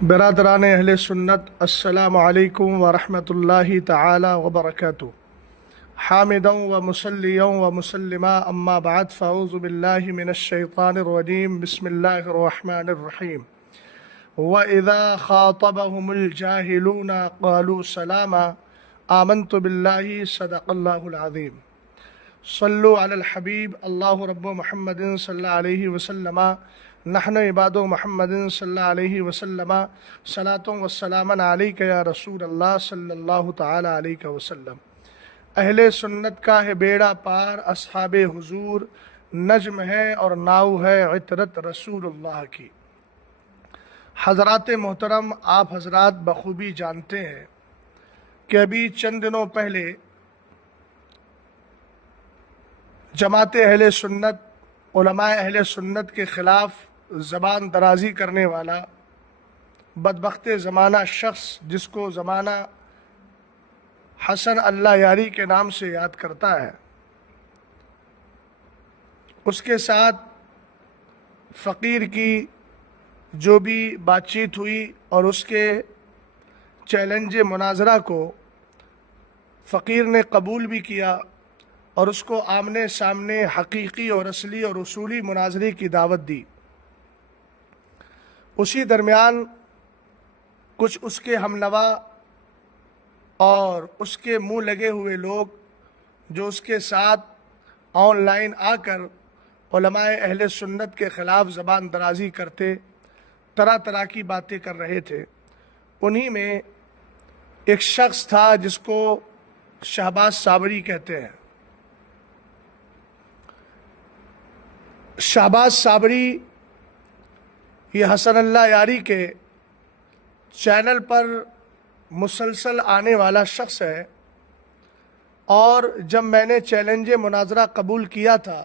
برادران اہل سنت، السلام علیکم ورحمۃ تعالی وبرکاتہ۔ حامدا و مسلیا و مسلما اما بعد فاعوذ باللہ من الشیطان الرجیم، بسم اللہ الرحمن الرحیم۔ وَإِذَا خَاطَبَهُمُ الْجَاهِلُونَ قَالُوا سَلَامًا آمَنْتُ بِاللَّهِ صدق اللہ العظیم۔ صلو علی الحبیب اللہ رب محمد صلی اللہ علیہ وسلم، نحن عباد محمد صلی اللہ علیہ وسلم، صلاۃ و سلام علیک یا رسول اللہ صلی اللہ تعالی علیہ وسلم۔ اہل سنت کا ہے بیڑا پار، اصحاب حضور نجم ہے اور ناؤ ہے عطرت رسول اللہ کی۔ حضرات محترم، آپ حضرات بخوبی جانتے ہیں کہ ابھی چند دنوں پہلے جماعت اہل سنت، علماء اہل سنت کے خلاف زبان درازی کرنے والا بدبخت زمانہ شخص، جس کو زمانہ حسن اللہ یاری کے نام سے یاد کرتا ہے، اس کے ساتھ فقیر کی جو بھی بات چیت ہوئی اور اس کے چیلنج مناظرہ کو فقیر نے قبول بھی کیا اور اس کو آمنے سامنے حقیقی اور اصلی اور اصولی مناظرے کی دعوت دی۔ اسی درمیان کچھ اس کے ہمنوا اور اس کے منہ لگے ہوئے لوگ جو اس کے ساتھ آن لائن آ کر علماء اہل سنت کے خلاف زبان درازی کرتے، طرح طرح کی باتیں کر رہے تھے، انہی میں ایک شخص تھا جس کو شہباز صابری کہتے ہیں۔ شہباز صابری یہ حسن اللہ یاری کے چینل پر مسلسل آنے والا شخص ہے، اور جب میں نے چیلنج مناظرہ قبول کیا تھا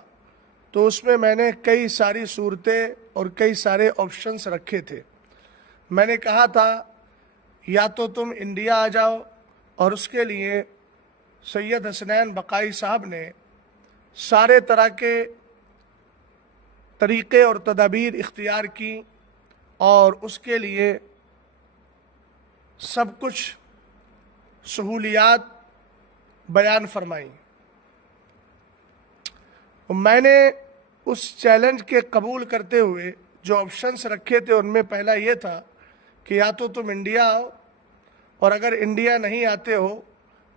تو اس میں میں نے کئی ساری صورتیں اور کئی سارے آپشنز رکھے تھے۔ میں نے کہا تھا یا تو تم انڈیا آ جاؤ، اور اس کے لیے سید حسنین بقائی صاحب نے سارے طرح کے طریقے اور تدابیر اختیار کی اور اس کے لیے سب کچھ سہولیات بیان فرمائیں۔ میں نے اس چیلنج کے قبول کرتے ہوئے جو آپشنز رکھے تھے ان میں پہلا یہ تھا کہ یا تو تم انڈیا آؤ، اور اگر انڈیا نہیں آتے ہو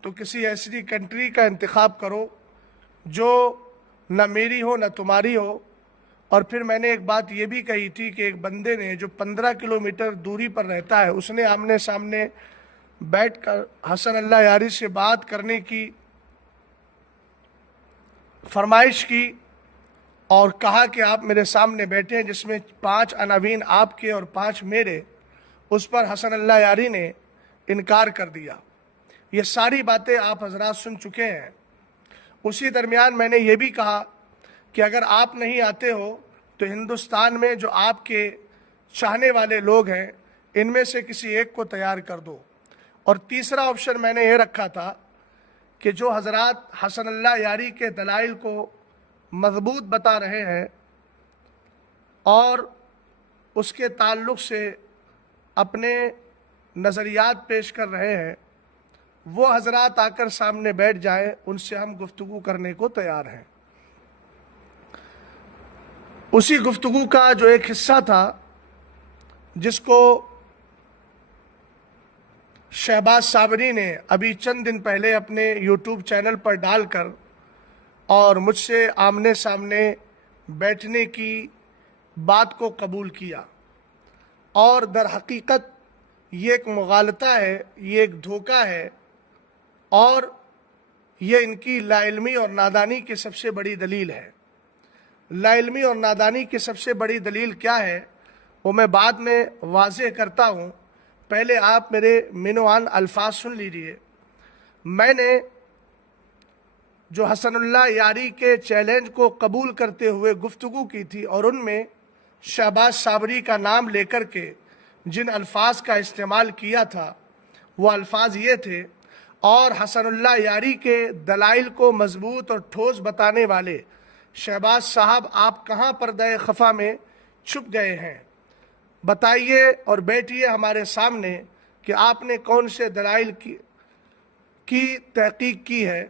تو کسی ایسی کنٹری کا انتخاب کرو جو نہ میری ہو نہ تمہاری ہو۔ اور پھر میں نے ایک بات یہ بھی کہی تھی کہ ایک بندے نے جو 15 کلومیٹر دوری پر رہتا ہے، اس نے آمنے سامنے بیٹھ کر حسن اللہ یاری سے بات کرنے کی فرمائش کی اور کہا کہ آپ میرے سامنے بیٹھیں، جس میں 5 عناوین آپ کے اور 5 میرے۔ اس پر حسن اللہ یاری نے انکار کر دیا۔ یہ ساری باتیں آپ حضرات سن چکے ہیں۔ اسی درمیان میں نے یہ بھی کہا کہ اگر آپ نہیں آتے ہو تو ہندوستان میں جو آپ کے چاہنے والے لوگ ہیں ان میں سے کسی ایک کو تیار کر دو۔ اور تیسرا آپشن میں نے یہ رکھا تھا کہ جو حضرات حسن اللہ یاری کے دلائل کو مضبوط بتا رہے ہیں اور اس کے تعلق سے اپنے نظریات پیش کر رہے ہیں، وہ حضرات آ کر سامنے بیٹھ جائیں، ان سے ہم گفتگو کرنے کو تیار ہیں۔ اسی گفتگو کا جو ایک حصہ تھا جس کو شہباز صابری نے ابھی چند دن پہلے اپنے یوٹیوب چینل پر ڈال کر اور مجھ سے آمنے سامنے بیٹھنے کی بات کو قبول کیا، اور در حقیقت یہ ایک مغالطہ ہے، یہ ایک دھوکہ ہے، اور یہ ان کی لا علمی اور نادانی کی سب سے بڑی دلیل ہے۔ لا علمی اور نادانی کی سب سے بڑی دلیل کیا ہے وہ میں بعد میں واضح کرتا ہوں، پہلے آپ میرے منوان الفاظ سن لیجئے۔ میں نے جو حسن اللہ یاری کے چیلنج کو قبول کرتے ہوئے گفتگو کی تھی، اور ان میں شہباز صابری کا نام لے کر کے جن الفاظ کا استعمال کیا تھا وہ الفاظ یہ تھے، اور حسن اللہ یاری کے دلائل کو مضبوط اور ٹھوس بتانے والے شہباز صاحب آپ کہاں پردہ خفا میں چھپ گئے ہیں؟ بتائیے اور بیٹھیے ہمارے سامنے کہ آپ نے کون سے دلائل کی تحقیق کی ہے۔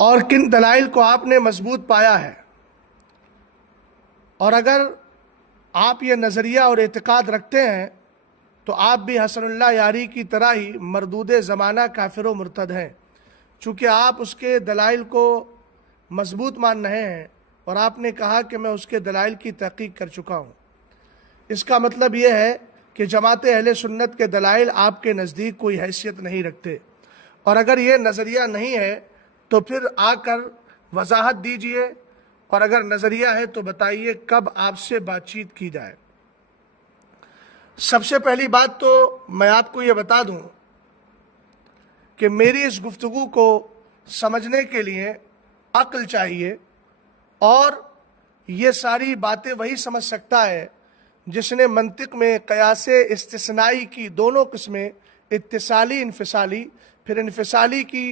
اور کن دلائل کو آپ نے مضبوط پایا ہے۔ اور اگر آپ یہ نظریہ اور اعتقاد رکھتے ہیں تو آپ بھی حسن اللہ یاری کی طرح ہی مردود زمانہ کافر و مرتد ہیں، چونکہ آپ اس کے دلائل کو مضبوط مان رہے ہیں اور آپ نے کہا کہ میں اس کے دلائل کی تحقیق کر چکا ہوں۔ اس کا مطلب یہ ہے کہ جماعت اہل سنت کے دلائل آپ کے نزدیک کوئی حیثیت نہیں رکھتے، اور اگر یہ نظریہ نہیں ہے تو پھر آ کر وضاحت دیجئے، اور اگر نظریہ ہے تو بتائیے کب آپ سے بات چیت کی جائے۔ سب سے پہلی بات تو میں آپ کو یہ بتا دوں کہ میری اس گفتگو کو سمجھنے کے لیے عقل چاہیے، اور یہ ساری باتیں وہی سمجھ سکتا ہے جس نے منطق میں قیاس استثنائی کی دونوں قسمیں، اتصالی انفصالی، پھر انفصالی کی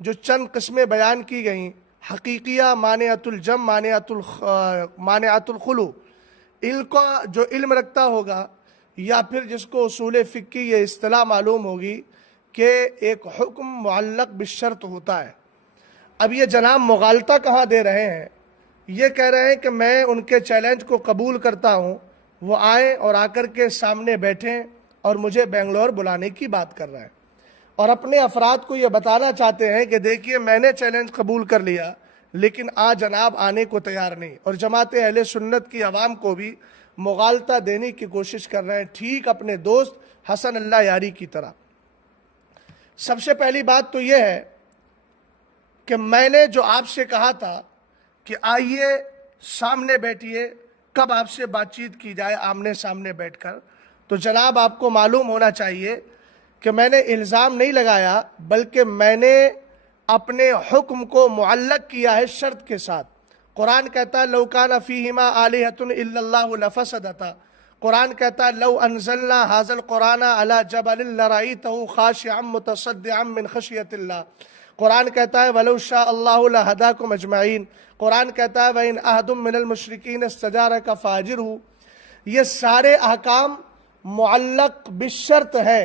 جو چند قسمیں بیان کی گئیں، حقیقیہ، مانعۃ الجم، مانعۃ الخلو، ان کا جو علم رکھتا ہوگا، یا پھر جس کو اصول فقہ کی یہ اصطلاح معلوم ہوگی کہ ایک حکم معلق بالشرط ہوتا ہے۔ اب یہ جناب مغالطہ کہاں دے رہے ہیں؟ یہ کہہ رہے ہیں کہ میں ان کے چیلنج کو قبول کرتا ہوں، وہ آئیں اور آ کر کے سامنے بیٹھیں اور مجھے بنگلور بلانے کی بات کر رہے ہیں، اور اپنے افراد کو یہ بتانا چاہتے ہیں کہ دیکھیے میں نے چیلنج قبول کر لیا، لیکن جناب آنے کو تیار نہیں، اور جماعت اہل سنت کی عوام کو بھی مغالطہ دینے کی کوشش کر رہے ہیں، ٹھیک اپنے دوست حسن اللہ یاری کی طرح۔ سب سے پہلی بات تو یہ ہے کہ میں نے جو آپ سے کہا تھا کہ آئیے سامنے بیٹھیے، کب آپ سے بات چیت کی جائے آمنے سامنے بیٹھ کر، تو جناب آپ کو معلوم ہونا چاہیے کہ میں نے الزام نہیں لگایا، بلکہ میں نے اپنے حکم کو معلق کیا ہے شرط کے ساتھ۔ قرآن کہتا ہے لو کان فیہما آلہۃ الا اللہ لفسدتا، قرآن کہتا ہے لو انزلنا ھذا القرآن علی جبل لرأیتہ خاشعا متصدعا من خشیۃ اللہ، قرآن کہتا ہے وَلَوْ شَاءَ اللَّهُ لَهَدَاكُمْ أَجْمَعِينَ، قرآن کہتا ہے وَإِنْ أَحَدٌ مِّنَ الْمُشْرِكِينَ اسْتَجَارَكَ فَأَجِرْهُ۔ یہ سارے احکام معلق بالشرط ہے،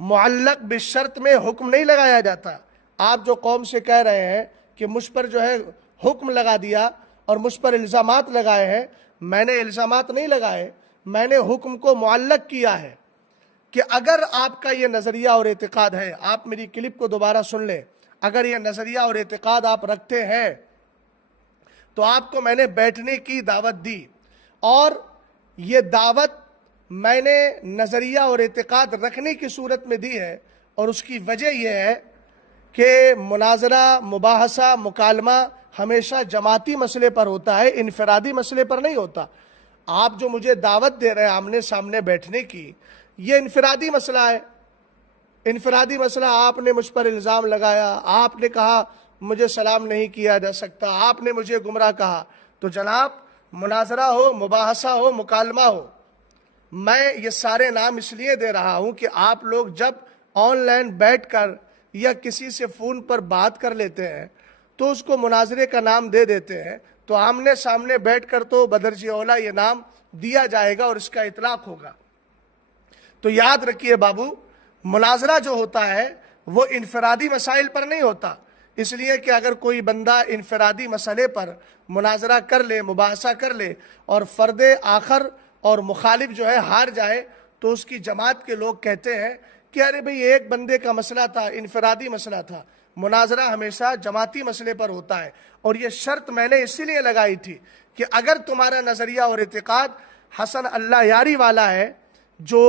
معلق بالشرط میں حکم نہیں لگایا جاتا۔ آپ جو قوم سے کہہ رہے ہیں کہ مجھ پر جو ہے حکم لگا دیا اور مجھ پر الزامات لگائے ہیں، میں نے الزامات نہیں لگائے، میں نے حکم کو معلق کیا ہے کہ اگر آپ کا یہ نظریہ اور اعتقاد ہے، آپ میری کلپ کو دوبارہ سن لیں، اگر یہ نظریہ اور اعتقاد آپ رکھتے ہیں تو آپ کو میں نے بیٹھنے کی دعوت دی، اور یہ دعوت میں نے نظریہ اور اعتقاد رکھنے کی صورت میں دی ہے، اور اس کی وجہ یہ ہے کہ مناظرہ، مباحثہ، مکالمہ ہمیشہ جماعتی مسئلے پر ہوتا ہے، انفرادی مسئلے پر نہیں ہوتا۔ آپ جو مجھے دعوت دے رہے ہیں آمنے سامنے بیٹھنے کی، یہ انفرادی مسئلہ ہے، انفرادی مسئلہ۔ آپ نے مجھ پر الزام لگایا، آپ نے کہا مجھے سلام نہیں کیا جا سکتا، آپ نے مجھے گمراہ کہا، تو جناب مناظرہ ہو، مباحثہ ہو، مکالمہ ہو، میں یہ سارے نام اس لیے دے رہا ہوں کہ آپ لوگ جب آن لائن بیٹھ کر یا کسی سے فون پر بات کر لیتے ہیں تو اس کو مناظرے کا نام دے دیتے ہیں، تو آمنے سامنے بیٹھ کر تو بدرجہ اولا یہ نام دیا جائے گا اور اس کا اطلاق ہوگا۔ تو یاد رکھیے بابو، مناظرہ جو ہوتا ہے وہ انفرادی مسائل پر نہیں ہوتا، اس لیے کہ اگر کوئی بندہ انفرادی مسئلے پر مناظرہ کر لے، مباحثہ کر لے، اور فرد آخر اور مخالف جو ہے ہار جائے، تو اس کی جماعت کے لوگ کہتے ہیں کہ ارے بھئی ایک بندے کا مسئلہ تھا، انفرادی مسئلہ تھا۔ مناظرہ ہمیشہ جماعتی مسئلے پر ہوتا ہے، اور یہ شرط میں نے اسی لیے لگائی تھی کہ اگر تمہارا نظریہ اور اعتقاد حسن اللہ یاری والا ہے، جو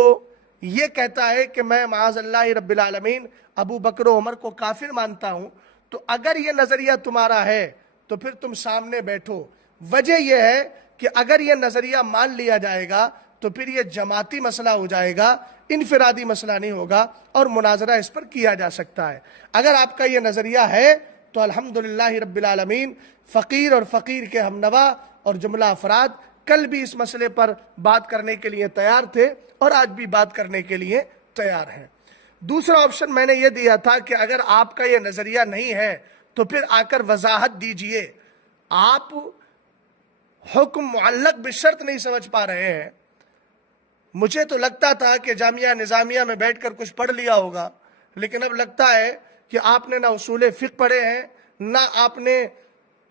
یہ کہتا ہے کہ میں معاذ اللہ رب العالمین ابو بکر و عمر کو کافر مانتا ہوں، تو اگر یہ نظریہ تمہارا ہے تو پھر تم سامنے بیٹھو۔ وجہ یہ ہے کہ اگر یہ نظریہ مان لیا جائے گا تو پھر یہ جماعتی مسئلہ ہو جائے گا، انفرادی مسئلہ نہیں ہوگا، اور مناظرہ اس پر کیا جا سکتا ہے۔ اگر آپ کا یہ نظریہ ہے تو الحمدللہ رب العالمین، فقیر اور فقیر کے ہمنوا اور جملہ افراد کل بھی اس مسئلے پر بات کرنے کے لیے تیار تھے اور آج بھی بات کرنے کے لیے تیار ہیں۔ دوسرا آپشن میں نے یہ دیا تھا کہ اگر آپ کا یہ نظریہ نہیں ہے تو پھر آ کر وضاحت دیجئے. آپ حکم معلق بشرط نہیں سمجھ پا رہے ہیں. مجھے تو لگتا تھا کہ جامعہ نظامیہ میں بیٹھ کر کچھ پڑھ لیا ہوگا، لیکن اب لگتا ہے کہ آپ نے نہ اصول فقہ پڑھے ہیں، نہ آپ نے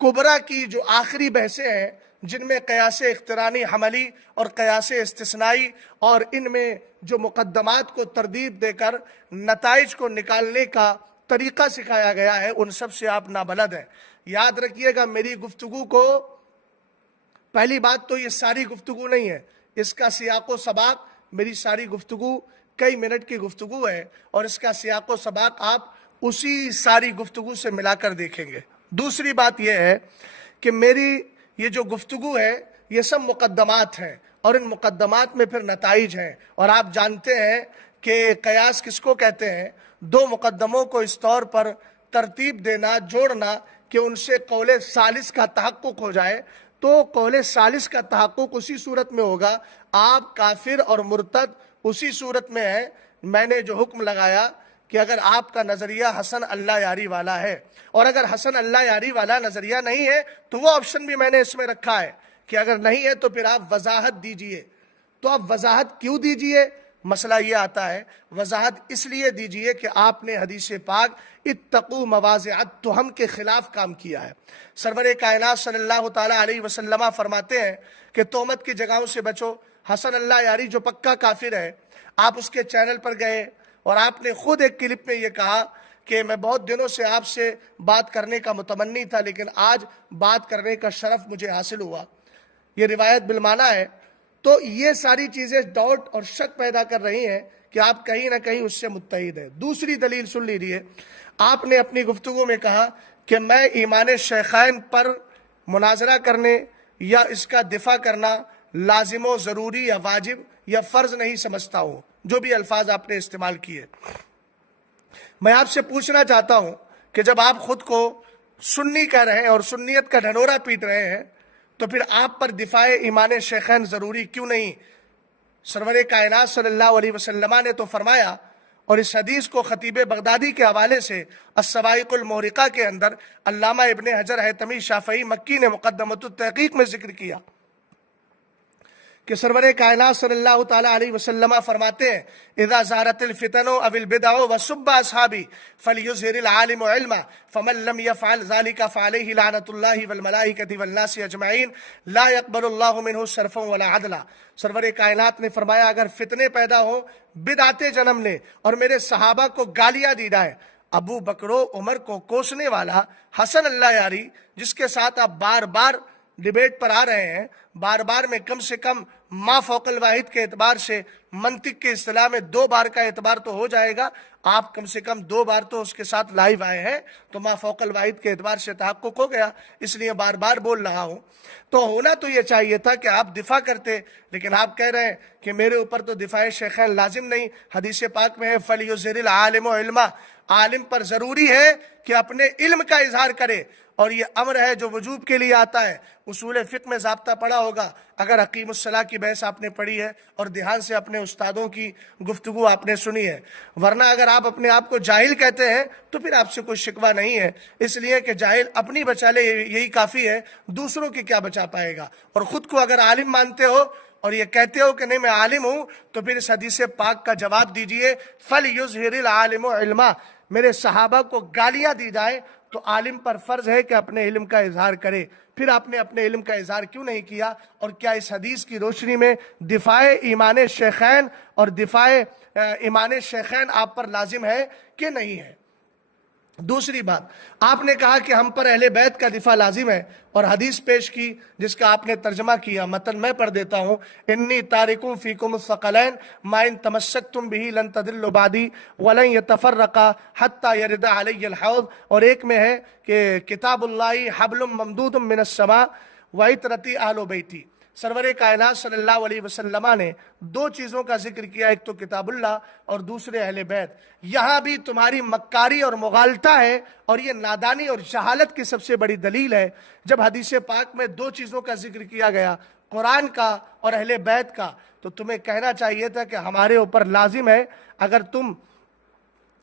کبرا کی جو آخری بحثیں ہیں جن میں قیاس اقترانی حملی اور قیاس استثنائی اور ان میں جو مقدمات کو تردید دے کر نتائج کو نکالنے کا طریقہ سکھایا گیا ہے، ان سب سے آپ نابلد ہیں. یاد رکھیے گا میری گفتگو کو، پہلی بات تو یہ ساری گفتگو نہیں ہے، اس کا سیاق و سباق، میری ساری گفتگو کئی منٹ کی گفتگو ہے اور اس کا سیاق و سباق آپ اسی ساری گفتگو سے ملا کر دیکھیں گے. دوسری بات یہ ہے کہ میری یہ جو گفتگو ہے یہ سب مقدمات ہیں اور ان مقدمات میں پھر نتائج ہیں، اور آپ جانتے ہیں کہ قیاس کس کو کہتے ہیں. دو مقدموں کو اس طور پر ترتیب دینا، جوڑنا کہ ان سے قول ثالث کا تحقق ہو جائے. تو قول ثالث کا تحقق اسی صورت میں ہوگا، آپ کافر اور مرتد اسی صورت میں ہے. میں نے جو حکم لگایا کہ اگر آپ کا نظریہ حسن اللہ یاری والا ہے، اور اگر حسن اللہ یاری والا نظریہ نہیں ہے تو وہ آپشن بھی میں نے اس میں رکھا ہے کہ اگر نہیں ہے تو پھر آپ وضاحت دیجئے. تو آپ وضاحت کیوں دیجئے؟ مسئلہ یہ آتا ہے، وضاحت اس لیے دیجئے کہ آپ نے حدیث پاک اتقوا مواضع التہم کے خلاف کام کیا ہے. سرور کائنات صلی اللہ تعالیٰ علیہ وسلم فرماتے ہیں کہ تہمت کی جگہوں سے بچو. حسن اللہ یاری جو پکا کافر ہے، آپ اس کے چینل پر گئے اور آپ نے خود ایک کلپ میں یہ کہا کہ میں بہت دنوں سے آپ سے بات کرنے کا متمنی تھا لیکن آج بات کرنے کا شرف مجھے حاصل ہوا. یہ روایت بالمعنی ہے. تو یہ ساری چیزیں ڈاؤٹ اور شک پیدا کر رہی ہیں کہ آپ کہیں نہ کہیں اس سے متحد ہیں. دوسری دلیل سن لیجیے. آپ نے اپنی گفتگو میں کہا کہ میں ایمان شیخین پر مناظرہ کرنے یا اس کا دفاع کرنا لازم و ضروری یا واجب یا فرض نہیں سمجھتا ہوں، جو بھی الفاظ آپ نے استعمال کیے. میں آپ سے پوچھنا چاہتا ہوں کہ جب آپ خود کو سنی کہہ رہے ہیں اور سنیت کا ڈھنورا پیٹ رہے ہیں تو پھر آپ پر دفاع ایمان شیخین ضروری کیوں نہیں؟ سرور کائنات صلی اللہ علیہ وسلم نے تو فرمایا، اور اس حدیث کو خطیب بغدادی کے حوالے سے الصواعق المحرقہ کے اندر علامہ ابن حجر حیثمی شافعی مکی نے مقدمۃ التحقیق میں ذکر کیا کہ سرور کائنات صلی اللہ تعالیٰ علیہ وسلم فرماتے ہیں اذا زارت الفتن او البدع وسب اصحابی فلیظہر العالم علما فمن لم يفعل ذلك فعليه لعنۃ اللہ والملائکۃ والناس اجمعین لا يقبل اللہ منہ صرفا ولا عدلا. سرور کائنات نے فرمایا اگر فتنے پیدا ہو، بدعتیں جنم لیں اور میرے صحابہ کو گالیاں دی جائیں، ابو بکر و عمر کو کوسنے والا حسن اللہ یاری جس کے ساتھ آپ بار بار ڈیبیٹ پر آ رہے ہیں، بار بار میں کم سے کم ما فوق الواحد کے اعتبار سے منطق کے اصطلاح میں 2 بار کا اعتبار تو ہو جائے گا. آپ کم سے کم 2 بار تو اس کے ساتھ لائیو آئے ہیں تو ما فوق الواحد کے اعتبار سے تحقق ہو گیا، اس لیے بار بار بول رہا ہوں. تو ہونا تو یہ چاہیے تھا کہ آپ دفاع کرتے، لیکن آپ کہہ رہے ہیں کہ میرے اوپر تو دفاع شیخین لازم نہیں. حدیث پاک میں ہے فَلْيُظْهِرِ الْعَالِمُ عِلْمًا، عالم پر ضروری ہے کہ اپنے علم کا اظہار کرے، اور یہ امر ہے جو وجوب کے لیے آتا ہے. اصول فقہ میں ضابطہ پڑھا ہوگا اگر حکیم الصلاح کی بحث آپ نے پڑھی ہے اور دھیان سے اپنے استادوں کی گفتگو آپ نے سنی ہے. ورنہ اگر آپ اپنے آپ کو جاہل کہتے ہیں تو پھر آپ سے کوئی شکوہ نہیں ہے، اس لیے کہ جاہل اپنی بچا لے یہی کافی ہے، دوسروں کی کیا بچا پائے گا. اور خود کو اگر عالم مانتے ہو اور یہ کہتے ہو کہ نہیں میں عالم ہوں تو پھر اس حدیث پاک کا جواب دیجئے فَلْيُظْهِرِ الْعَالِمُ عِلْمًا. میرے صحابہ کو گالیاں دی جائیں تو عالم پر فرض ہے کہ اپنے علم کا اظہار کرے. پھر آپ نے اپنے علم کا اظہار کیوں نہیں کیا؟ اور کیا اس حدیث کی روشنی میں دفاع ایمان شیخین اور دفاع ایمان شیخین آپ پر لازم ہے کہ نہیں ہے؟ دوسری بات، آپ نے کہا کہ ہم پر اہل بیت کا دفاع لازم ہے اور حدیث پیش کی جس کا آپ نے ترجمہ کیا. متن میں پڑھ دیتا ہوں، انی تارکم فیکم الثقلین ما ان تمسکتم بہ لن تضلوا بعدی ولن یتفرقا حتی یرد علی الحوض. اور ایک میں ہے کہ کتاب اللہ حبل ممدود من السماء وعطرتی اہل بیتی. سرور کائنات صلی اللہ علیہ وسلم نے 2 چیزوں کا ذکر کیا، ایک تو کتاب اللہ اور دوسرے اہل بیت. یہاں بھی تمہاری مکاری اور مغالطہ ہے اور یہ نادانی اور جہالت کی سب سے بڑی دلیل ہے. جب حدیث پاک میں 2 چیزوں کا ذکر کیا گیا، قرآن کا اور اہل بیت کا، تو تمہیں کہنا چاہیے تھا کہ ہمارے اوپر لازم ہے اگر تم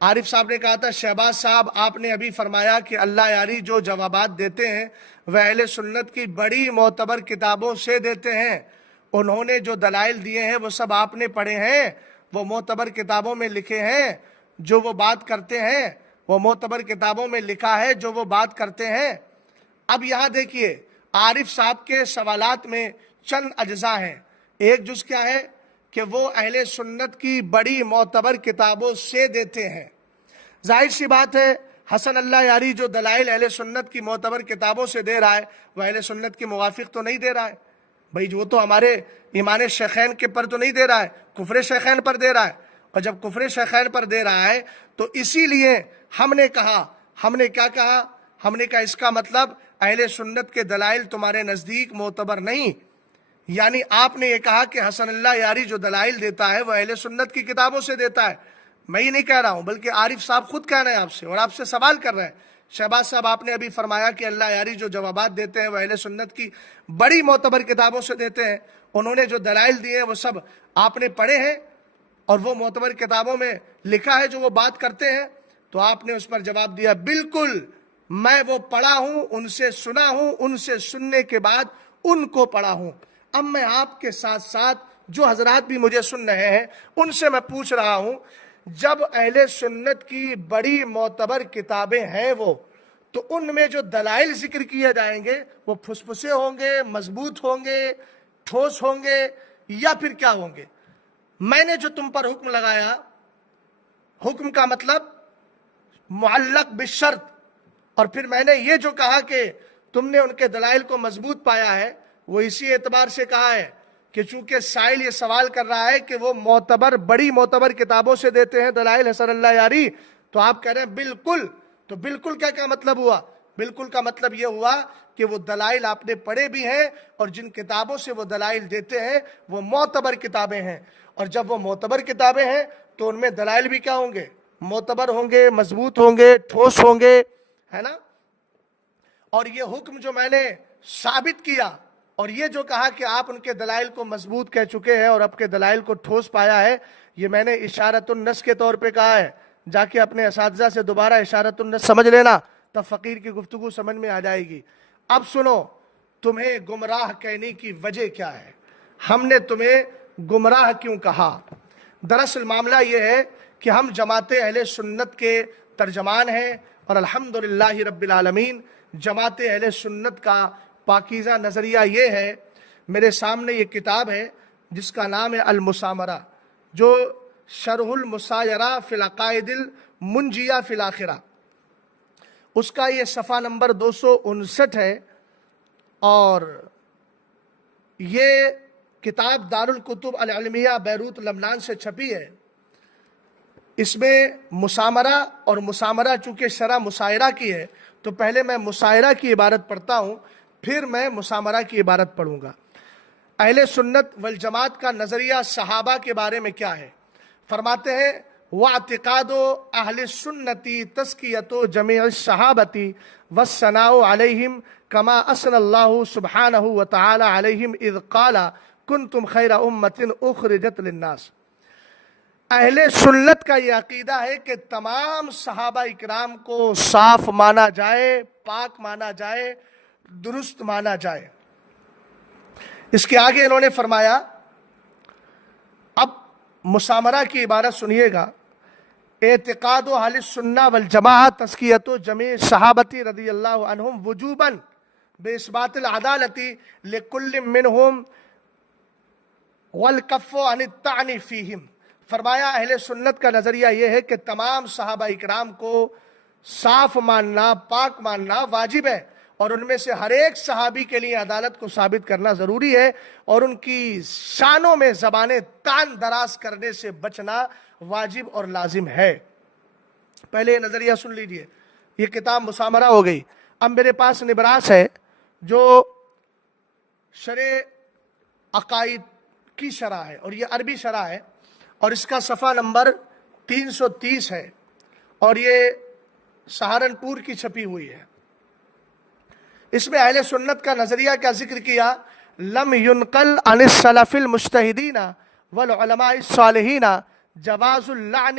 عارف صاحب نے کہا تھا شہباز صاحب آپ نے ابھی فرمایا کہ اللہ یاری جو جوابات دیتے ہیں وہ اہل سنت کی بڑی معتبر کتابوں سے دیتے ہیں، انہوں نے جو دلائل دیے ہیں وہ سب آپ نے پڑھے ہیں، وہ معتبر کتابوں میں لکھے ہیں، جو وہ بات کرتے ہیں وہ معتبر کتابوں میں لکھا ہے جو وہ بات کرتے ہیں۔ اب یہاں دیکھیے عارف صاحب کے سوالات میں چند اجزاء ہیں۔ ایک جز کیا ہے کہ وہ اہل سنت کی بڑی معتبر کتابوں سے دیتے ہیں۔ ظاہر سی بات ہے حسن اللہ یاری جو دلائل اہل سنت کی معتبر کتابوں سے دے رہا ہے وہ اہل سنت کے موافق تو نہیں دے رہا ہے بھائی، وہ تو ہمارے ایمان شیخین کے پر تو نہیں دے رہا ہے، کفر شیخین پر دے رہا ہے، اور جب کفر شیخین پر دے رہا ہے تو اسی لیے ہم نے کہا، ہم نے کیا کہا، ہم نے کہا اس کا مطلب اہل سنت کے دلائل تمہارے نزدیک معتبر نہیں، یعنی آپ نے یہ کہا کہ حسن اللہ یاری جو دلائل دیتا ہے وہ اہل سنت کی کتابوں سے دیتا ہے۔ میں یہ نہیں کہہ رہا ہوں بلکہ عارف صاحب خود کہہ رہے ہیں آپ سے، اور آپ سے سوال کر رہے ہیں۔ شہباز صاحب آپ نے ابھی فرمایا کہ اللہ یاری جو جوابات دیتے ہیں وہ اہل سنت کی بڑی معتبر کتابوں سے دیتے ہیں، انہوں نے جو دلائل دیے ہیں وہ سب آپ نے پڑھے ہیں اور وہ معتبر کتابوں میں لکھا ہے جو وہ بات کرتے ہیں۔ تو آپ نے اس پر جواب دیا بالکل، میں وہ پڑھا ہوں، ان سے سنا ہوں، ان سے سننے کے بعد ان کو پڑھا ہوں۔ اب میں آپ کے ساتھ ساتھ جو حضرات بھی مجھے سن رہے ہیں ان سے میں پوچھ رہا ہوں، جب اہل سنت کی بڑی معتبر کتابیں ہیں وہ، تو ان میں جو دلائل ذکر کیے جائیں گے وہ پھسپھسے ہوں گے، مضبوط ہوں گے، ٹھوس ہوں گے، یا پھر کیا ہوں گے؟ میں نے جو تم پر حکم لگایا، حکم کا مطلب معلق بالشرط، اور پھر میں نے یہ جو کہا کہ تم نے ان کے دلائل کو مضبوط پایا ہے، وہ اسی اعتبار سے کہا ہے کہ چونکہ سائل یہ سوال کر رہا ہے کہ وہ معتبر بڑی معتبر کتابوں سے دیتے ہیں دلائل حسن اللہ یاری، تو آپ کہہ رہے ہیں بالکل۔ تو بالکل کیا مطلب ہوا؟ بالکل کا مطلب یہ ہوا کہ وہ دلائل آپ نے پڑھے بھی ہیں اور جن کتابوں سے وہ دلائل دیتے ہیں وہ معتبر کتابیں ہیں، اور جب وہ معتبر کتابیں ہیں تو ان میں دلائل بھی کیا ہوں گے؟ معتبر ہوں گے، مضبوط ہوں گے، ٹھوس ہوں گے، ہے نا؟ اور یہ حکم جو میں نے ثابت کیا اور یہ جو کہا کہ آپ ان کے دلائل کو مضبوط کہہ چکے ہیں اور آپ کے دلائل کو ٹھوس پایا ہے، یہ میں نے اشارت النص کے طور پہ کہا ہے۔ جا کے اپنے اساتذہ سے دوبارہ اشارت النص سمجھ لینا، تب فقیر کی گفتگو سمجھ میں آ جائے گی۔ اب سنو، تمہیں گمراہ کہنے کی وجہ کیا ہے؟ ہم نے تمہیں گمراہ کیوں کہا؟ دراصل معاملہ یہ ہے کہ ہم جماعت اہل سنت کے ترجمان ہیں، اور الحمدللہ رب العالمین جماعت اہل سنت کا پاکیزہ نظریہ یہ ہے۔ میرے سامنے یہ کتاب ہے جس کا نام ہے المسامرہ، جو شرح المسایرہ فی العقائد المنجیہ فی الاخرہ، اس کا یہ صفحہ نمبر 259 ہے، اور یہ کتاب دارالکتب العلمیہ بیروت لبنان سے چھپی ہے۔ اس میں مسامرہ، اور مسامرہ چونکہ شرح مسائرہ کی ہے تو پہلے میں مسائرہ کی عبارت پڑھتا ہوں، پھر میں مسامرہ کی عبارت پڑھوں گا۔ اہل سنت والجماعت کا نظریہ صحابہ کے بارے میں کیا ہے؟ فرماتے ہیں وَاعْتِقَادُ أَهْلِ السُّنَّةِ تَزْكِيَةُ جَمِيعِ الصَّحَابَةِ وَالثَّنَاءُ عَلَيْهِمْ كَمَا أَثْنَى اللَّهُ سُبْحَانَهُ وَتَعَالَى عَلَيْهِمْ إِذْ قَالَ كُنْتُمْ خَيْرَ أُمَّةٍ أُخْرِجَتْ لِلنَّاسِ۔ اہل سنت کا یہ عقیدہ ہے کہ تمام صحابہ اکرام کو صاف مانا جائے، پاک مانا جائے، درست مانا جائے۔ اس کے آگے انہوں نے فرمایا، اب مسامرہ کی عبارت سنیے گا، اعتقاد اہل السنہ والجماعہ تزکیۃ جمیع صحابہ رضی اللہ عنہم وجوباً باثبات العدالۃ لکل منہم والکف عن الطعن فیہم۔ فرمایا اہل سنت کا نظریہ یہ ہے کہ تمام صحابہ اکرام کو صاف ماننا، پاک ماننا واجب ہے، اور ان میں سے ہر ایک صحابی کے لیے عدالت کو ثابت کرنا ضروری ہے، اور ان کی شانوں میں زبانیں تان دراز کرنے سے بچنا واجب اور لازم ہے۔ پہلے یہ نظریہ سن لیجئے، یہ کتاب مسامرہ ہو گئی۔ اب میرے پاس نبراس ہے جو شرح عقائد کی شرح ہے، اور یہ عربی شرح ہے، اور اس کا صفحہ نمبر 330 ہے، اور یہ سہارنپور کی چھپی ہوئی ہے۔ اس میں اہل سنت کا نظریہ کیا ذکر کیا؟ لم ينقل عن السلف المجتہدین والعلماء الصالحین جواز اللعن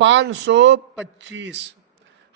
525।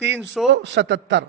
377।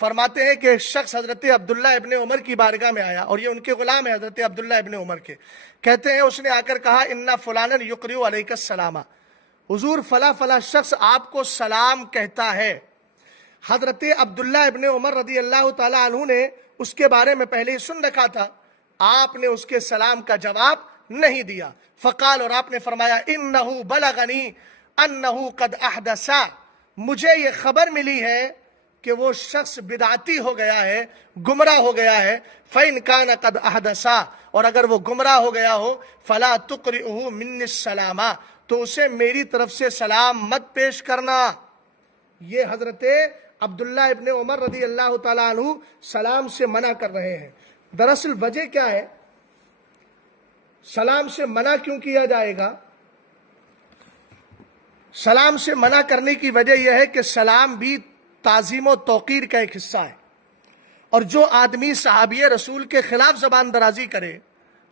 فرماتے ہیں کہ ایک شخص حضرت عبداللہ ابن عمر کی بارگاہ میں آیا، اور یہ ان کے غلام ہیں حضرت عبداللہ ابن عمر کے. کہتے ہیں اس نے آ کر کہا انا فلانا یقرئ علیک السلام، حضور فلاں فلاں شخص آپ کو سلام کہتا ہے. حضرت عبداللہ ابن عمر رضی اللہ تعالی عنہ نے اس کے بارے میں پہلے ہی سن رکھا تھا، آپ نے اس کے سلام کا جواب نہیں دیا. فقال، اور آپ نے فرمایا انہ بلغنی انہ قد احدث، مجھے یہ خبر ملی ہے کہ وہ شخص بدعتی ہو گیا ہے، گمراہ ہو گیا ہے. فَإِنْ كَانَ قَدْ أَحْدَثَ، اور اگر وہ گمراہ ہو گیا ہو، فَلَا تُقْرِئُهُ مِنِّ السَّلَامَ، تو اسے میری طرف سے سلام مت پیش کرنا. یہ حضرت عبداللہ ابن عمر رضی اللہ تعالیٰ عنہ سلام سے منع کر رہے ہیں. دراصل وجہ کیا ہے؟ سلام سے منع کیوں کیا جائے گا؟ سلام سے منع کرنے کی وجہ یہ ہے کہ سلام بھی تعظیم و توقیر کا ایک حصہ ہے، اور جو آدمی صحابی رسول کے خلاف زبان درازی کرے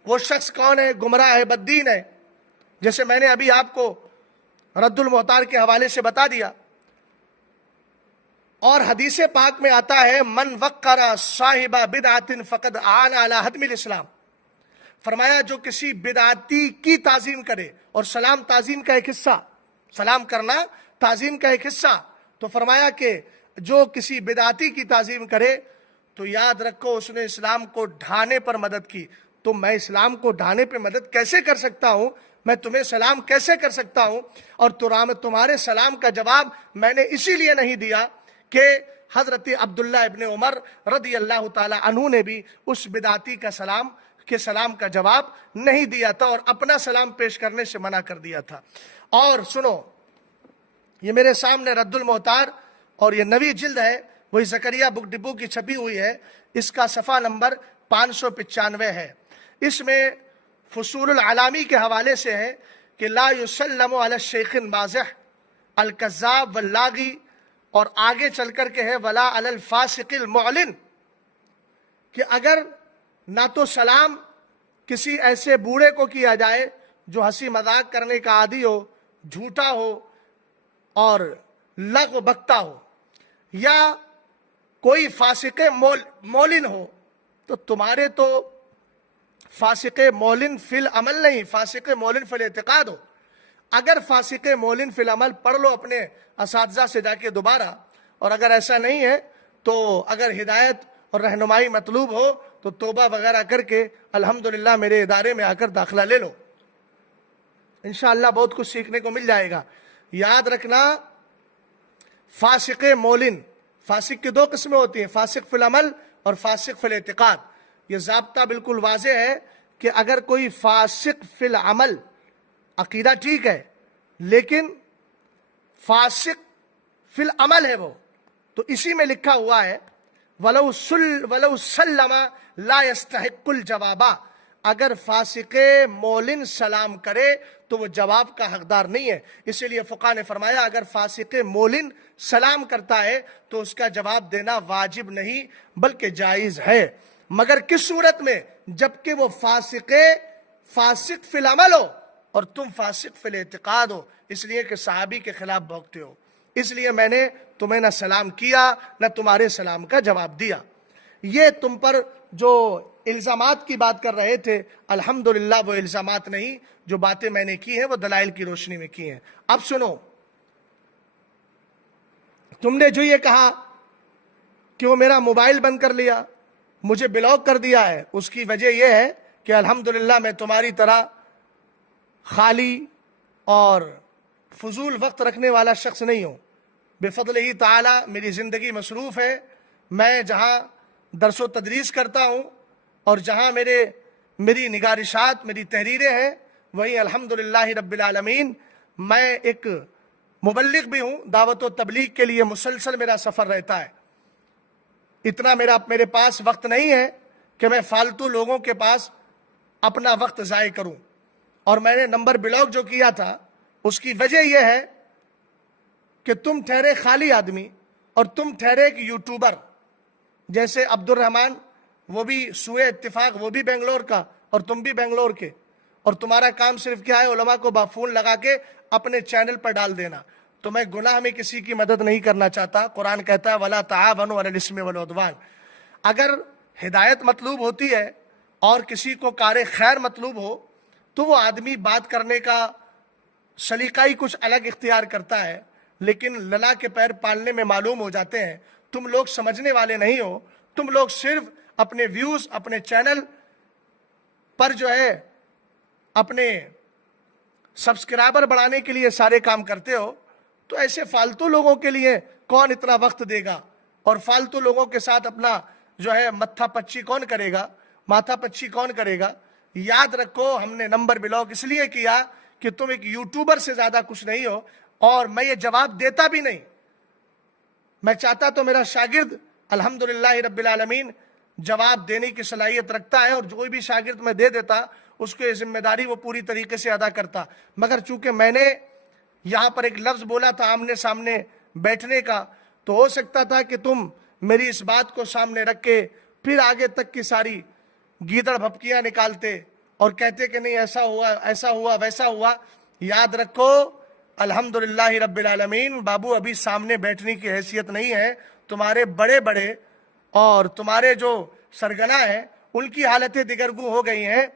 وہ شخص کون ہے؟ گمراہ ہے، بددین ہے. جیسے میں نے ابھی آپ کو رد المحتار کے حوالے سے بتا دیا. اور حدیث پاک میں آتا ہے من وقر صاحب بدعت فقد اعان علی ہدم الاسلام، فرمایا جو کسی بدعتی کی تعظیم کرے، اور سلام تعظیم کا ایک حصہ، سلام کرنا تعظیم کا ایک حصہ، تو فرمایا کہ جو کسی بدعتی کی تعظیم کرے تو یاد رکھو اس نے اسلام کو ڈھانے پر مدد کی. تو میں اسلام کو ڈھانے پہ مدد کیسے کر سکتا ہوں؟ میں تمہیں سلام کیسے کر سکتا ہوں؟ اور تمہارے سلام کا جواب میں نے اسی لیے نہیں دیا کہ حضرت عبداللہ ابن عمر رضی اللہ تعالی عنہ نے بھی اس بدعتی کا سلام کا جواب نہیں دیا تھا، اور اپنا سلام پیش کرنے سے منع کر دیا تھا. اور سنو، یہ میرے سامنے رد المحتار، اور یہ نوی جلد ہے، وہی زکریا بک ڈپو کی چھپی ہوئی ہے. اس کا صفحہ نمبر 595 ہے. اس میں فصول العلامی کے حوالے سے ہے کہ لا یسلم علی الشیخ واضح الکذاب واللاغی، اور آگے چل کر کے ہے ولا علی الفاسق المعلن، کہ اگر نہ تو سلام کسی ایسے بوڑھے کو کیا جائے جو ہنسی مذاق کرنے کا عادی ہو، جھوٹا ہو اور لغو بکتا ہو، یا کوئی فاسق مولن ہو. تو تمہارے تو فاسق مولن فی العمل نہیں، فاسق مولن فی الاعتقاد ہو. اگر فاسق مولن فی العمل پڑھ لو اپنے اساتذہ سے جا کے دوبارہ، اور اگر ایسا نہیں ہے تو اگر ہدایت اور رہنمائی مطلوب ہو تو توبہ وغیرہ کر کے الحمدللہ میرے ادارے میں آ کر داخلہ لے لو، انشاءاللہ بہت کچھ سیکھنے کو مل جائے گا. یاد رکھنا، فاسق مولن، فاسق کی دو قسمیں ہوتی ہیں، فاسق فی العمل اور فاسق فی الاعتقاد. یہ ضابطہ بالکل واضح ہے کہ اگر کوئی فاسق فی العمل، عقیدہ ٹھیک ہے لیکن فاسق فی العمل ہے وہ، تو اسی میں لکھا ہوا ہے وَلَوْ سَلَّمَ لَا يَسْتَحِقُّ الْجَوَابَ، اگر فاسق مولن سلام کرے تو وہ جواب کا حقدار نہیں ہے. اسی لیے فقہ نے فرمایا اگر فاسق مولن سلام کرتا ہے تو اس کا جواب دینا واجب نہیں بلکہ جائز ہے، مگر کس صورت میں؟ جبکہ وہ فاسق فی العمل ہو اور تم فاسق فی الاعتقاد ہو، اس لیے کہ صحابی کے خلاف بھوکتے ہو. اس لیے میں نے تمہیں نہ سلام کیا نہ تمہارے سلام کا جواب دیا. یہ تم پر جو الزامات کی بات کر رہے تھے، الحمدللہ وہ الزامات نہیں، جو باتیں میں نے کی ہیں وہ دلائل کی روشنی میں کی ہیں. اب سنو، تم نے جو یہ کہا کہ وہ میرا موبائل بند کر لیا، مجھے بلاک کر دیا ہے، اس کی وجہ یہ ہے کہ الحمدللہ میں تمہاری طرح خالی اور فضول وقت رکھنے والا شخص نہیں ہوں. بفضل ہی تعالی میری زندگی مصروف ہے. میں جہاں درس و تدریس کرتا ہوں اور جہاں میری نگارشات، میری تحریریں ہیں، وہیں الحمدللہ رب العالمین میں ایک مبلغ بھی ہوں. دعوت و تبلیغ کے لیے مسلسل میرا سفر رہتا ہے. اتنا میرے پاس وقت نہیں ہے کہ میں فالتو لوگوں کے پاس اپنا وقت ضائع کروں. اور میں نے نمبر بلاک جو کیا تھا اس کی وجہ یہ ہے کہ تم ٹھہرے خالی آدمی اور تم ٹھہرے ایک یوٹیوبر، جیسے عبد الرحمن، وہ بھی سوئے اتفاق، وہ بھی بنگلور کا اور تم بھی بنگلور کے، اور تمہارا کام صرف کیا ہے؟ علماء کو فون لگا کے اپنے چینل پر ڈال دینا. تو میں گناہ میں کسی کی مدد نہیں کرنا چاہتا. قرآن کہتا ہے وَلَا تَعَاوَنُوا عَلَى الْإِثْمِ وَالْعُدْوَانِ. اگر ہدایت مطلوب ہوتی ہے اور کسی کو کار خیر مطلوب ہو تو وہ آدمی بات کرنے کا سلیقہ ہی کچھ الگ اختیار کرتا ہے، لیکن للا کے پیر پالنے میں معلوم ہو جاتے ہیں. تم لوگ سمجھنے والے نہیں ہو، تم لوگ صرف اپنے ویوز، اپنے چینل پر جو ہے اپنے سبسکرائبر بڑھانے کے لیے سارے کام کرتے ہو. تو ایسے فالتو لوگوں کے لیے کون اتنا وقت دے گا، اور فالتو لوگوں کے ساتھ اپنا جو ہے متھا پچی کون کرے گا، ماتھا پچی کون کرے گا. یاد رکھو ہم نے نمبر بلاک اس لیے کیا کہ تم ایک یوٹیوبر سے زیادہ کچھ نہیں ہو، اور میں یہ جواب دیتا بھی نہیں. میں چاہتا تو میرا شاگرد الحمدللہ رب العالمین جواب دینے کی صلاحیت رکھتا ہے، اور کوئی بھی شاگرد میں دے دیتا اس کو یہ ذمہ داری وہ پوری طریقے سے ادا کرتا. مگر چونکہ میں نے یہاں پر ایک لفظ بولا تھا آمنے سامنے بیٹھنے کا، تو ہو سکتا تھا کہ تم میری اس بات کو سامنے رکھ کے پھر آگے تک کی ساری گیدڑ بھپکیاں نکالتے اور کہتے کہ نہیں ایسا ہوا، ایسا ہوا، ویسا ہوا. یاد رکھو الحمدللہ رب العالمین بابو ابھی سامنے بیٹھنے کی حیثیت نہیں ہے. تمہارے بڑے بڑے اور تمہارے جو سرگنا ہیں ان کی حالتیں دگرگوں ہو گئی ہیں.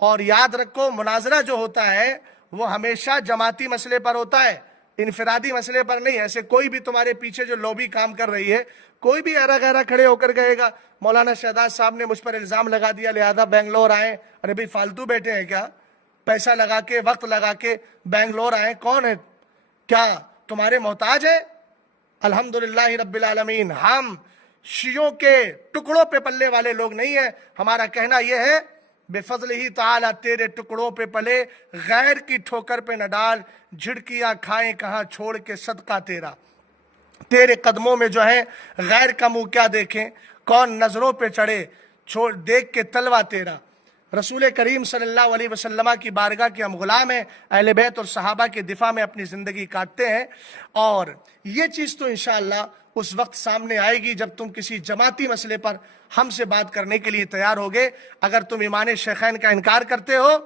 اور یاد رکھو مناظرہ جو ہوتا ہے وہ ہمیشہ جماعتی مسئلے پر ہوتا ہے، انفرادی مسئلے پر نہیں. ایسے کوئی بھی تمہارے پیچھے جو لوبی کام کر رہی ہے، کوئی بھی ایرا غیرہ کھڑے ہو کر کہے گا مولانا شہزاد صاحب نے مجھ پر الزام لگا دیا لہذا بنگلور آئے. ارے بھائی فالتو بیٹھے ہیں کیا؟ پیسہ لگا کے وقت لگا کے بنگلور آئے. کون ہے؟ کیا تمہارے محتاج ہے؟ الحمدللہ رب العالمین ہم شیعوں کے ٹکڑوں پہ پلنے والے لوگ نہیں ہیں. ہمارا کہنا یہ ہے بفضل ہی تعالی تیرے ٹکڑوں پہ پلے، غیر کی ٹھوکر پہ نہ ڈال، جھڑکیاں کھائیں کہاں چھوڑ کے صدقہ تیرا. تیرے قدموں میں جو ہے غیر کا منہ کیا دیکھیں، کون نظروں پہ چڑھے چھوڑ دیکھ کے تلوا تیرا. رسول کریم صلی اللہ علیہ وسلم کی بارگاہ کے ہم غلام ہیں، اہل بیت اور صحابہ کے دفاع میں اپنی زندگی کاٹتے ہیں. اور یہ چیز تو انشاءاللہ اس وقت سامنے آئے گی جب تم کسی جماعتی مسئلے پر ہم سے بات کرنے کے لیے تیار ہوگے. اگر تم ایمان شیخین کا انکار کرتے ہو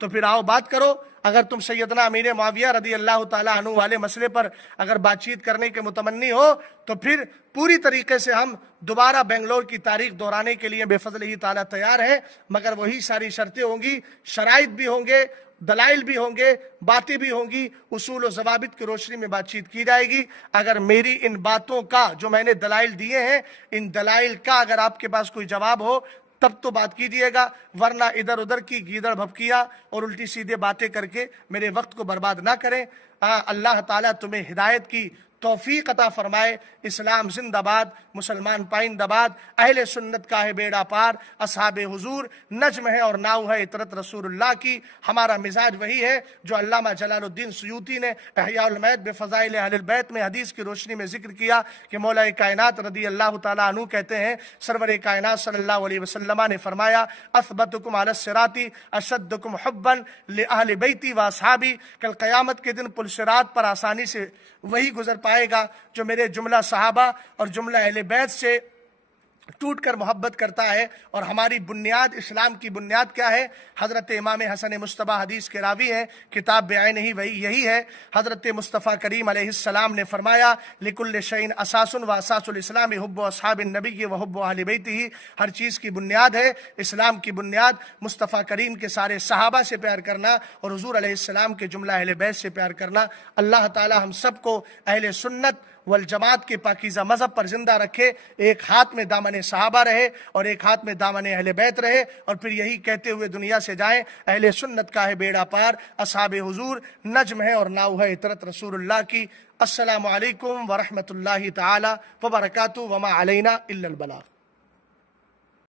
تو پھر آؤ بات کرو. اگر تم سیدنا امیر معاویہ رضی اللہ تعالیٰ عنہ والے مسئلے پر اگر بات چیت کرنے کے متمنی ہو تو پھر پوری طریقے سے ہم دوبارہ بنگلور کی تاریخ دہرانے کے لیے بے فضل ہی تعالیٰ تیار ہیں. مگر وہی ساری شرطیں ہوں گی، شرائط بھی ہوں گے، دلائل بھی ہوں گے، باتیں بھی ہوں گی، اصول و ضوابط کی روشنی میں بات چیت کی جائے گی. اگر میری ان باتوں کا جو میں نے دلائل دیے ہیں، ان دلائل کا اگر آپ کے پاس کوئی جواب ہو تب تو بات کیجئے گا، ورنہ ادھر ادھر کی گیدڑ بھپکیاں اور الٹی سیدھے باتیں کر کے میرے وقت کو برباد نہ کریں. اللہ تعالیٰ تمہیں ہدایت کی توفیق عطا فرمائے. اسلام زندہ باد، مسلمان پائندہ باد، اہل سنت کا ہے بیڑا پار، اصحاب حضور نجم ہے اور ناؤ ہے اطرت رسول اللہ کی. ہمارا مزاج وہی ہے جو علامہ جلال الدین سیوطی نے احیاء المیت بفضائل اہل البیت میں حدیث کی روشنی میں ذکر کیا کہ مولا کائنات رضی اللہ تعالیٰ عنہ کہتے ہیں، سرور کائنات صلی اللہ علیہ وسلم نے فرمایا اثبتکم علی الصراط اشدکم حبا لأہل بیتی و اصحابی. کل قیامت کے دن پل صراط پر آسانی سے وہی گزر پائے گا جو میرے جملہ صحابہ اور جملہ اہل بیت سے ٹوٹ کر محبت کرتا ہے. اور ہماری بنیاد، اسلام کی بنیاد کیا ہے؟ حضرت امام حسن مصطفیٰ حدیث کے راوی ہیں، کتاب بعین ہی وہی یہی ہے. حضرت مصطفیٰ کریم علیہ السلام نے فرمایا لکل شیء اساس و اساس الاسلام حب اصحاب النبی و حب اہل بیتہ. ہر چیز کی بنیاد ہے، اسلام کی بنیاد مصطفیٰ کریم کے سارے صحابہ سے پیار کرنا اور حضور علیہ السلام کے جملہ اہل بیت سے پیار کرنا. اللہ تعالی ہم سب کو اہل سنت والجماعت کے پاکیزہ مذہب پر زندہ رکھے. ایک ہاتھ میں دامن صحابہ رہے اور ایک ہاتھ میں دامن اہل بیت رہے، اور پھر یہی کہتے ہوئے دنیا سے جائیں اہل سنت کا ہے بیڑا پار، اصحاب حضور نجم ہے اور ناؤ ہے اطرت رسول اللہ کی. السلام علیکم ورحمۃ اللہ تعالی وبرکاتہ. وما علینا الا البلاغ.